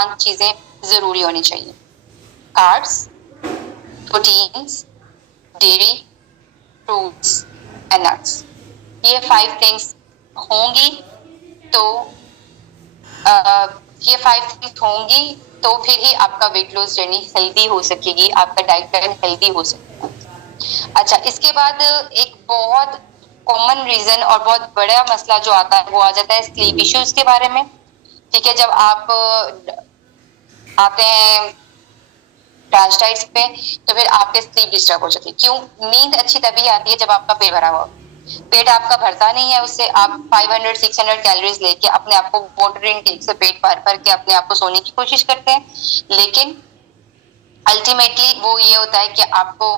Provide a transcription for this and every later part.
5 चीजें जरूरी होनी चाहिए। Carbs, proteins, dairy, fruits and nuts. ये 5 थिंग्स होंगी तो ये 5 थिंग्स होंगी तो फिर ही आपका वेट लॉस जर्नी हेल्दी हो सकेगी, आपका डाइट प्लान हेल्दी हो सकेगा। अच्छा, इसके बाद एक बहुत कॉमन रीजन और बहुत बड़ा मसला जो आता है वो आ जाता है स्लीप इश्यूज के बारे में। ठीक है, जब आप आते हैं डाइट्स पे तो फिर आपके स्लीप डिस्टर्ब हो जाती है। क्यों? नींद अच्छी तभी आती है जब आपका पेट भरा हुआ। पेट आपका भरता नहीं है, उससे आप 500-600 कैलोरीज लेके अपने आप को वाटर इनटेक से पेट भर भर के अपने आप को सोने की कोशिश करते हैं, लेकिन अल्टीमेटली वो ये होता है कि आपको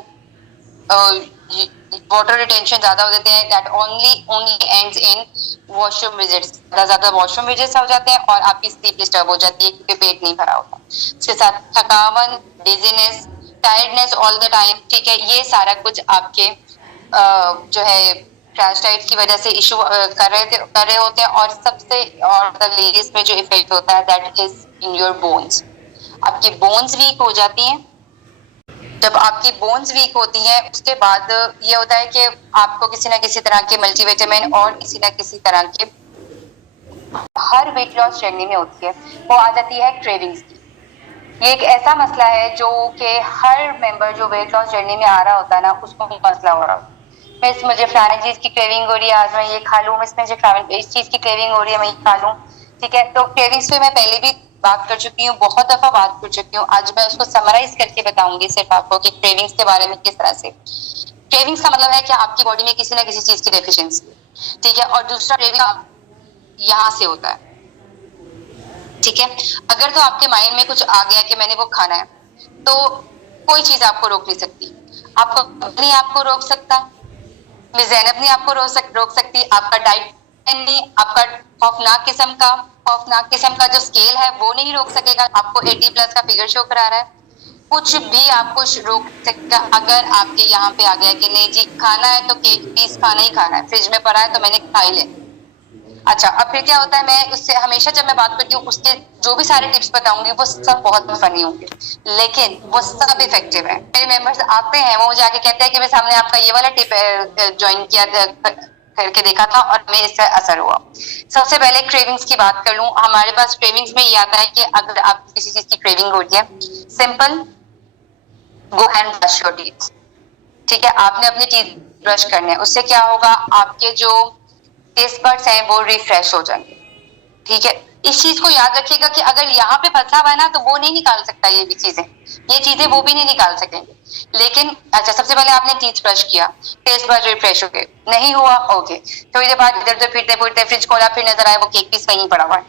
वाटर रिटेंशन ज्यादा हो जाते हैं, that only ends in washroom visits. ज्यादा वॉशरूम विजिट्स हो जाते हैं और आपकी स्लीप डिस्टर्ब हो जाती है क्योंकि पेट नहीं भरा होता। इसके साथ थकावन, dizziness, tiredness all the time. ठीक है, ये सारा कुछ आपके जो है क्रैश डाइट की वजह से इशू कर रहे होते हैं। और सबसे और द लेडीज में जो इफेक्ट होता है that is in your bones. आपकी बोन्स वीक हो जाती हैं। जब आपकी बोन्स वीक होती हैं उसके बाद ये होता है कि आपको किसी ना किसी तरह के मल्टीविटामिन और किसी ना किसी तरह के हर वेट लॉस जर्नी में होती है वो आ जाती है क्रेविंग्स की। ये एक ऐसा मसला है जो कि हर मेंबर जो वेट लॉस जर्नी में आ रहा होता है ना उसको मसला हो रहा होता है। मुझे फलाने चीज की क्रेविंग हो रही है, आज मैं ये खा लूं, मुझे इस चीज की क्रेविंग हो रही है, मैं ये खा लूं। ठीक है, तो क्रेविंग्स पे मैं पहले भी बात कर चुकी हूँ, बहुत दफा बात कर चुकी हूँ। आज मैं उसको समराइज करके बताऊंगी सिर्फ आपको कि क्रेविंग्स के बारे में किस तरह से। क्रेविंग्स का मतलब है कि आपकी बॉडी में किसी ना किसी चीज की डेफिशिएंसी। ठीक है, और दूसरा क्रेविंग यहाँ से होता है। ठीक है, अगर तो आपके माइंड में कुछ आ गया कि मैंने वो खाना है तो कोई चीज आपको रोक नहीं सकती। आपको अपने आप को रोक सकता, मिस ज़ैनब नहीं आपको रोक सकती, आपका डाइट नहीं, आपका खौफनाक किस्म का जो स्केल है वो नहीं रोक सकेगा। आपको 80+ का फिगर शो करा रहा है, कुछ भी आपको रोक सकता। अगर आपके यहाँ पे आ गया कि नहीं जी खाना है तो केक पीस खाना ही खाना है, फ्रिज में पड़ा है तो मैंने खा ही ले। अच्छा, अब फिर क्या होता है, मैं उससे हमेशा जब मैं बात करती हूँ उसके जो भी सारे टिप्स बताऊंगी वो सब बहुत फनी होंगे, लेकिन वो सब इफेक्टिव है। मेरे मेंबर्स आते हैं, वो मुझे आके कहते हैं कि बस हमने आपका ये वाला टिप ज्वाइन किया था, करके देखा था और हमें इससे असर हुआ। सबसे पहले क्रेविंग्स की बात कर लूं। हमारे पास क्रेविंग्स में ये आता है कि अगर आप किसी चीज की क्रेविंग हो रही है, simple, go and brush your teeth. ठीक है, आपने अपनी टीथ ब्रश करने हैं, उससे क्या होगा, आपके जो टेस्ट बड्स हैं वो रिफ्रेश हो जाएंगे। ठीक है, इस चीज को याद रखिएगा कि अगर यहाँ पे फंसा हुआ है ना तो वो नहीं निकाल सकता, ये चीजें वो भी नहीं निकाल सकेंगे। लेकिन अच्छा, सबसे पहले आपने टीथ ब्रश किया, टेस्ट बड रिफ्रेश हो गए, नहीं हुआ, ओके, थोड़ी देर बाद इधर उधर फिरते फिरते फ्रिज खोला, फिर नजर आया वो केक पीस वहीं पड़ा हुआ है।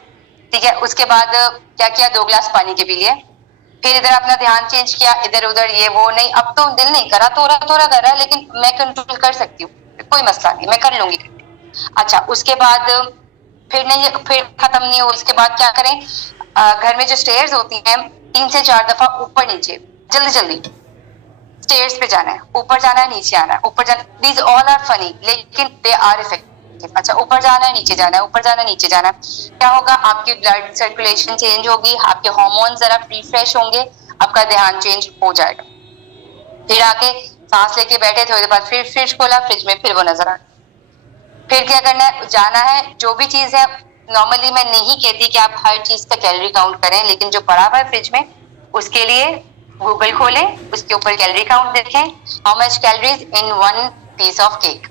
ठीक है, उसके बाद क्या किया, 2 गिलास पानी के पी लिए, फिर इधर अपना ध्यान चेंज किया, इधर उधर ये वो नहीं, अब तो दिल नहीं करा, थोड़ा थोड़ा कर रहा है लेकिन मैं कंट्रोल कर सकती हूँ, कोई मसला नहीं, मैं कर लूंगी। अच्छा, उसके बाद फिर खत्म नहीं हो, इसके बाद क्या करें, घर में जो स्टेयर्स होती हैं 3 से 4 दफा ऊपर नीचे जल्दी जल्दी स्टेयर्स पे जाना है, ऊपर जाना है, नीचे आना है, ऊपर जाना, दीज ऑल आर फनी लेकिन दे आर इफेक्टिव। अच्छा, ऊपर जाना है, नीचे जाना है, ऊपर जाना है, नीचे जाना है, क्या होगा, आपकी ब्लड सर्कुलेशन चेंज होगी, आपके हार्मोन जरा रिफ्रेश होंगे, आपका ध्यान चेंज हो जाएगा। फिर आके सांस लेके बैठे, थोड़ी देर बाद फिर फ्रिज खोला, फ्रिज में फिर वो नजर आ, फिर क्या करना है, जाना है, जो भी चीज है, नॉर्मली मैं नहीं कहती कि आप हर चीज का कैलोरी काउंट करें, लेकिन जो पड़ा हुआ है फ्रिज में उसके लिए गूगल खोलें, उसके ऊपर कैलोरी काउंट देखें, how much calories in 1 piece of cake.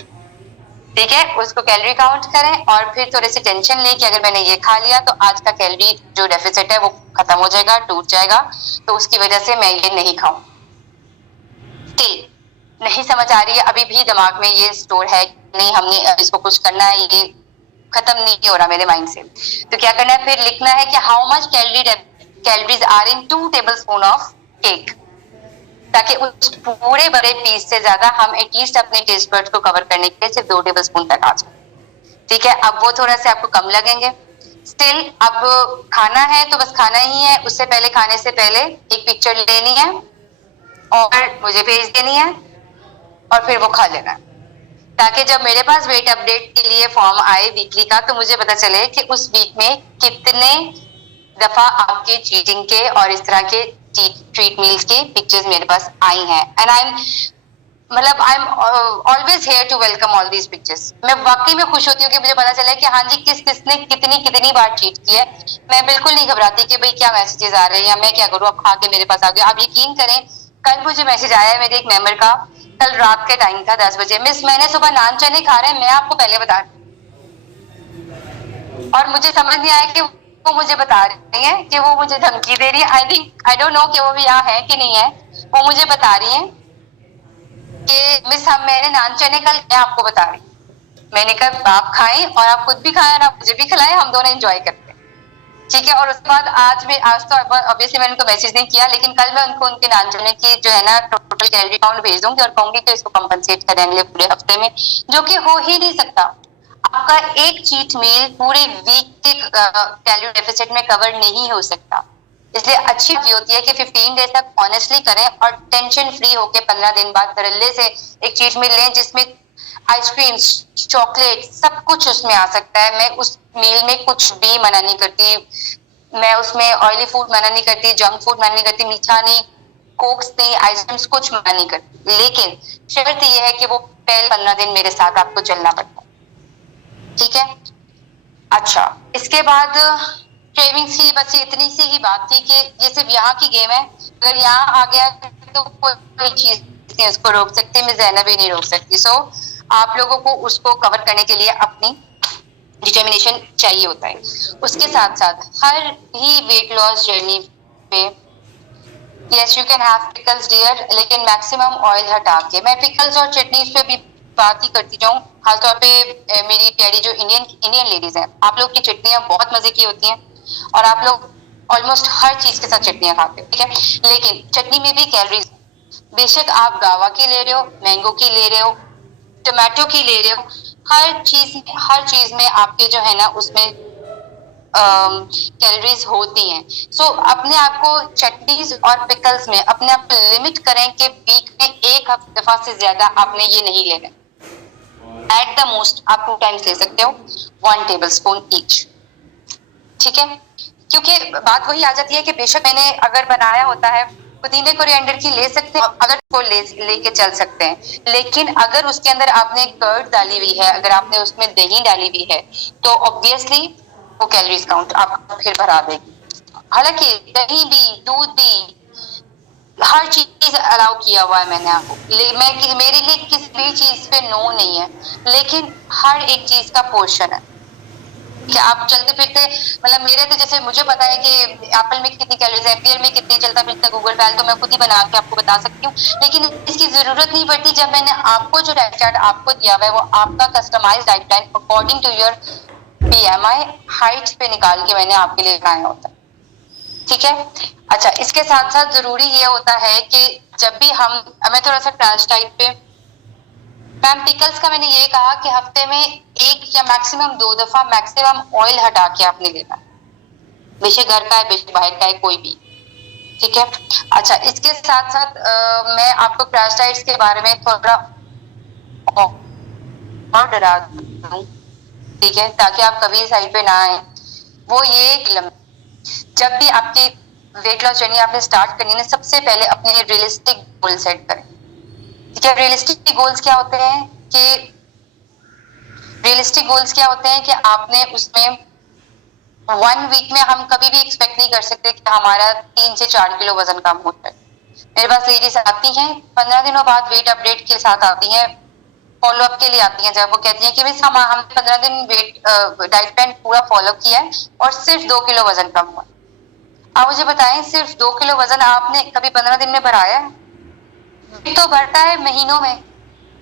ठीक है, उसको कैलोरी काउंट करें और फिर थोड़ी सी टेंशन लें कि अगर मैंने ये खा लिया तो आज का कैलोरी जो डेफिसिट है वो खत्म हो जाएगा, टूट जाएगा, तो उसकी वजह से मैं ये नहीं खाऊं। स्टिल नहीं समझ आ रही है, अभी भी दिमाग में ये स्टोर है, नहीं हमने इसको कुछ करना है, ये खत्म नहीं हो रहा मेरे माइंड से, तो क्या करना है, फिर लिखना है कि how much calories are in 2 tablespoon of cake, ताकि उस पूरे बड़े पीस से ज्यादा हम एटलीस्ट अपने टेस्ट बड्स को कवर करने के लिए सिर्फ 2 टेबलस्पून तक आ जाए। ठीक है, अब वो थोड़ा से आपको कम लगेंगे। स्टिल अब खाना है तो बस खाना ही है, उससे पहले, खाने से पहले एक पिक्चर लेनी है और मुझे भेज देनी है और फिर वो खा लेना है, ताकि जब मेरे पास वेट अपडेट के लिए फॉर्म आए वीकली का तो मुझे पता चले कि उस वीक में कितने दफा आपके चीटिंग के और इस तरह के ट्रीट मील्स के पिक्चर्स मेरे पास आई हैं, and I am always here to welcome all these pictures. मैं वाकई में खुश होती हूँ कि मुझे पता चला है कि हाँ जी किसने कितनी कितनी बार चीट की है। मैं बिल्कुल नहीं घबराती कि भाई क्या मैसेजेस आ रहे हैं या मैं क्या करूँ, अब खा के मेरे पास आ गया। आप यकीन करें, कल मुझे मैसेज आया है मेरे एक मेंबर का, कल रात के टाइम था 10 बजे, मिस मैंने सुबह नान चने खा रहे हैं, मैं आपको पहले बता, और मुझे समझ नहीं आया कि वो मुझे बता रही है कि वो मुझे धमकी दे रही है। आई डोंट नो कि वो भी यहाँ है कि नहीं है। वो मुझे बता रही है कि मिस हम मैंने नान चने कल मैं आपको बता रही। मैंने कहा आप खाएं और आप खुद भी खाएं और आप मुझे भी खिलाएं, हम दोनों एंजॉय करते हैं, ठीक है। और उसके बाद आज तो ऑब्वियसली मैंने उनको मैसेज नहीं किया, लेकिन कल मैं उनको उनके नान चने की जो है ना टोटल कैलोरी काउंट भेज दूंगी और कहूंगी कि इसको कंपनसेट करें अगले पूरे हफ्ते में, जो कि हो ही नहीं सकता। आपका एक चीट मील पूरे वीक के कैलोरी डेफिसिट में कवर नहीं हो सकता। इसलिए अच्छी बात होती है कि 15 डेज तक ऑनेस्टली करें और टेंशन फ्री होके 15 दिन बाद धड़ल्ले से एक चीट मील लें जिसमें आइसक्रीम, चॉकलेट सब कुछ उसमें आ सकता है। मैं उस मील में कुछ भी मना नहीं करती, मैं उसमें ऑयली फूड मना नहीं करती, जंक फूड मना नहीं करती, मीठा नहीं, कोक्स नहीं, आइसक्रीम्स कुछ मना नहीं करती, लेकिन शर्त यह है कि वो पहले 15 दिन मेरे साथ आपको चलना पड़ता है, ठीक है। अच्छा, इसके बाद क्रेविंग्स की बस इतनी सी ही बात थी कि ये सिर्फ यहाँ की गेम है, अगर यहाँ आ गया तो कोई चीज नहीं उसको रोक सकती, मैं ज़ैनब भी नहीं रोक सकती। सो आप लोगों को उसको कवर करने के लिए अपनी डिटर्मिनेशन चाहिए होता है। उसके साथ साथ हर ही वेट लॉस जर्नी पे yes you can have pickles dear, लेकिन मैक्सिमम ऑयल हटा के। मैं पिकल्स और चटनीज पे भी बात ही करती जाऊँ, खासतौर पे मेरी प्यारी जो इंडियन लेडीज हैं, आप लोग की चटनियाँ बहुत मजे की होती हैं और आप लोग ऑलमोस्ट हर चीज के साथ चटनियाँ खाते हैं, ठीक है। लेकिन चटनी में भी कैलोरीज, बेशक आप गावा की ले रहे हो, मैंगो की ले रहे हो, टमाटो की ले रहे हो, हर चीज में आपके जो है ना उसमें कैलोरीज होती हैं। सो अपने आप को चटनीज और पिकल्स में अपने आप को लिमिट करें कि वीक में एक दफा से ज्यादा आपने ये नहीं लेना। एट द मोस्ट आप 2 टाइम्स ले सकते हो, 1 टेबल स्पून ईच, ठीक है। क्योंकि बात वही आ जाती है कि बेशक मैंने अगर बनाया होता है पुदीने कोरिएंडर की ले सकते हैं, अगर को लेके चल सकते हैं, लेकिन अगर उसके अंदर आपने कर्ड डाली हुई है, अगर आपने उसमें दही डाली हुई है, तो ऑब्वियसली वो कैलोरीज काउंट आपको फिर बढ़ा देगी। हालांकि दही भी, दूध भी, हर चीज अलाउ किया हुआ है मैंने आपको, मेरे लिए किसी भी चीज पे नो नहीं है, लेकिन हर एक चीज का पोर्शन है कि आप चलते फिरते, मतलब मेरे तो जैसे मुझे पता है कि एप्पल में कितनी कैलोरीज है, पेयर में कितनी, चलता फिरता गूगल पैल तो मैं खुद ही बना के आपको बता सकती हूँ, लेकिन इसकी जरूरत नहीं पड़ती जब मैंने आपको जो डाइट चार्ट आपको दिया हुआ है वो आपका customised diet plan according to your BMI height पे निकाल के मैंने आपके लिए बनाया होता है, ठीक है। अच्छा, इसके साथ साथ जरूरी ये होता है कि जब भी मैं थोड़ा सा क्रैश डाइट पे, मैम पिकल्स का मैंने ये कहा कि हफ्ते में 1 या मैक्सिमम 2 दफा मैक्सिमम ऑयल हटा के आपने लेना, बेशक घर का है बेशक बाहर का है, कोई भी, ठीक है। अच्छा, इसके साथ साथ मैं आपको क्रैश डाइट्स के बारे में थोड़ा और डरा दूं, ठीक है, ताकि आप कभी साइड पे ना आए। वो ये जब भी आपकी वेट लॉस जर्नी आपने स्टार्ट करनी है, सबसे पहले अपने रियलिस्टिक गोल सेट करें, ठीक है। रियलिस्टिक गोल्स क्या होते हैं कि आपने उसमें 1 वीक में हम कभी भी एक्सपेक्ट नहीं कर सकते कि हमारा 3 से 4 किलो वजन कम होता है। मेरे पास लेडीज आती हैं 15 दिनों बाद वेट अपडेट के साथ आती हैं, फॉलो अप के लिए आती हैं, जब वो कहती हैं कि भाई हमने 15 दिन वेट डाइट प्लान पूरा फॉलो किया है और सिर्फ 2 किलो वजन कम हुआ। आप मुझे बताएं, सिर्फ 2 किलो वजन आपने कभी 15 दिन में बढ़ाया है? तो बढ़ता है महीनों में,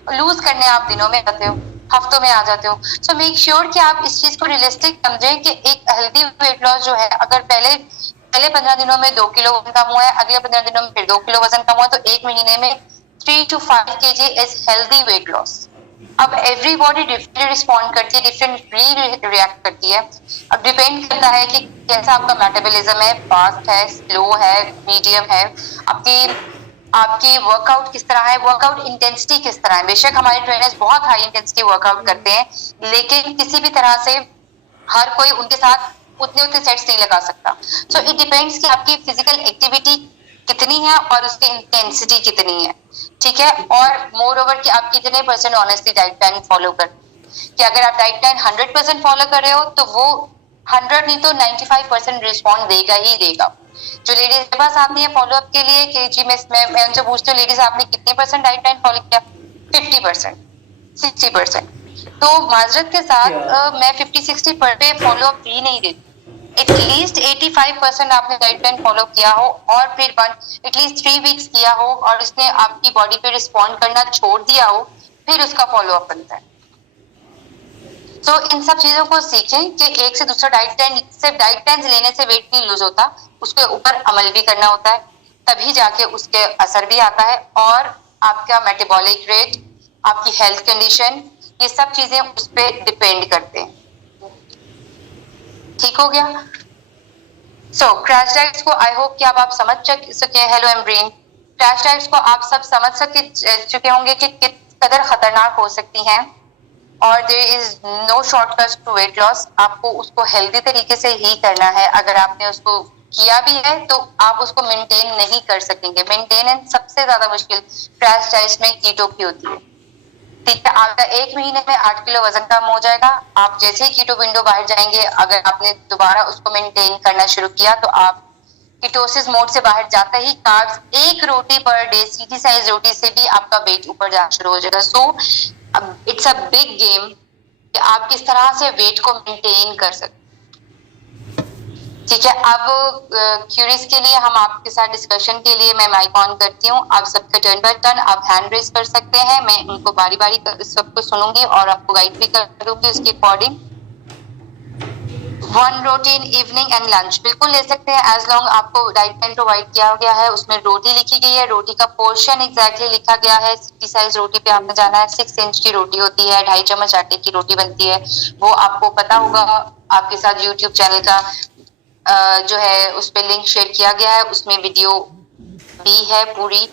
लूज करने आप दिनों में आते हो, हफ्तों में आ जाते हो। सो मेक श्योर कि आप इस चीज को रियलिस्टिक समझें कि एक हेल्दी वेट लॉस जो है, अगर पहले 15 दिनों में 2 किलो वजन कम हुआ है, अगले 15 दिनों में फिर 2 किलो वजन कम हुआ, तो 1 महीने में 3 to 5 kg is healthy weight loss. अब एवरी बॉडी डिफरेंटली रिस्पॉन्ड करती है, डिफरेंटली रिएक्ट करती है। अब डिपेंड करता है कि कैसा आपका मेटाबॉलिज्म है, फास्ट है, स्लो है, मीडियम है, आपकी वर्कआउट किस तरह है, वर्कआउट इंटेंसिटी किस तरह है। बेशक हमारे ट्रेनर्स बहुत हाई इंटेंसिटी वर्कआउट करते हैं, लेकिन किसी भी तरह से हर कोई उनके साथ उतने उतने सेट्स नहीं लगा सकता। सो इट डिपेंड्स कि आपकी फिजिकल एक्टिविटी कितनी है और उसकी इंटेंसिटी कितनी है, ठीक है। और मोर ओवर कि आप कितने percent honestly diet plan follow कर, कि अगर आप डाइट प्लान 100% फॉलो कर रहे हो तो वो 100 नहीं तो 95% रिस्पॉन्ड देगा ही देगा। जो लेडीज के पास आती है फॉलोअप के लिए कि जी मैं उनसे पूछती हूँ लेडीज आपने कितने परसेंट डाइट प्लान फॉलो किया, 50%, 60%। तो माजरत के साथ मैं 50-60 पर पे फॉलोअप भी नहीं देती। एटलीस्ट 85% आपने डाइट प्लान फॉलो किया हो और फिर एटलीस्ट 3 वीक्स किया हो और उसने आपकी बॉडी पे रिस्पॉन्ड करना छोड़ दिया हो, फिर उसका फॉलोअप बनता है। तो इन सब चीजों को सीखें कि एक से दूसरा डाइट प्लान, सिर्फ डाइट प्लान लेने से वेट नहीं लूज होता, उसके ऊपर अमल भी करना होता है, तभी जाके उसके असर भी आता है और आपका मेटाबॉलिक रेट, आपकी हेल्थ कंडीशन, ये सब चीजें उस पर डिपेंड करते हैं। ठीक हो गया। सो क्रैश डाइट्स को आई होप कि अब आप समझ सके। हेलो एम्ब्रेन, क्रैश डाइट्स को आप सब समझ चुके होंगे कि किस कदर खतरनाक हो सकती हैं और there is no shortcut to weight loss. आपको उसको हेल्दी तरीके से ही करना है। अगर आपने उसको किया भी है तो आप उसको मेंटेन नहीं कर सकेंगे। मेंटेनेंस सबसे ज्यादा मुश्किल क्रैश डाइट्स में कीटो की होती है, ठीक है। आपका 1 महीने में 8 किलो वजन कम हो जाएगा। आप जैसे ही कीटो विंडो बाहर जाएंगे, अगर आपने दोबारा उसको मेंटेन करना शुरू किया तो आप कीटोसिस मोड से बाहर जाते ही कार्ब्स 1 रोटी पर डे, सीधी साइज रोटी से भी आपका वेट ऊपर जाना शुरू हो जाएगा। So it's a big game कि आप किस तरह से वेट को मेंटेन कर सकते, ठीक है। अब क्यूरीज के लिए हम आपके साथ डिस्कशन के लिए मैं माइक ऑन करती हूँ। आप सबका टर्न बाय टर्न आप हैंड रेज कर सकते हैं। मैं उनको बारी बारी सबको सुनूंगी और आपको गाइड भी कर दूंगी उसके according. 1 roti in evening and lunch बिल्कुल ले सकते हैं एज लॉन्ग आपको डाइट प्लान प्रोवाइड किया गया है, उसमें रोटी लिखी गई है, रोटी का पोर्शन एग्जैक्टली लिखा गया है। सिटी साइज रोटी पे आपने जाना है। 6 इंच की रोटी होती है, 2.5 चम्मच आटे की रोटी बनती है, वो आपको पता होगा। आपके साथ यूट्यूब चैनल का जो है उस पर लिंक शेयर किया गया है, उसमें वीडियो भी है पूरी।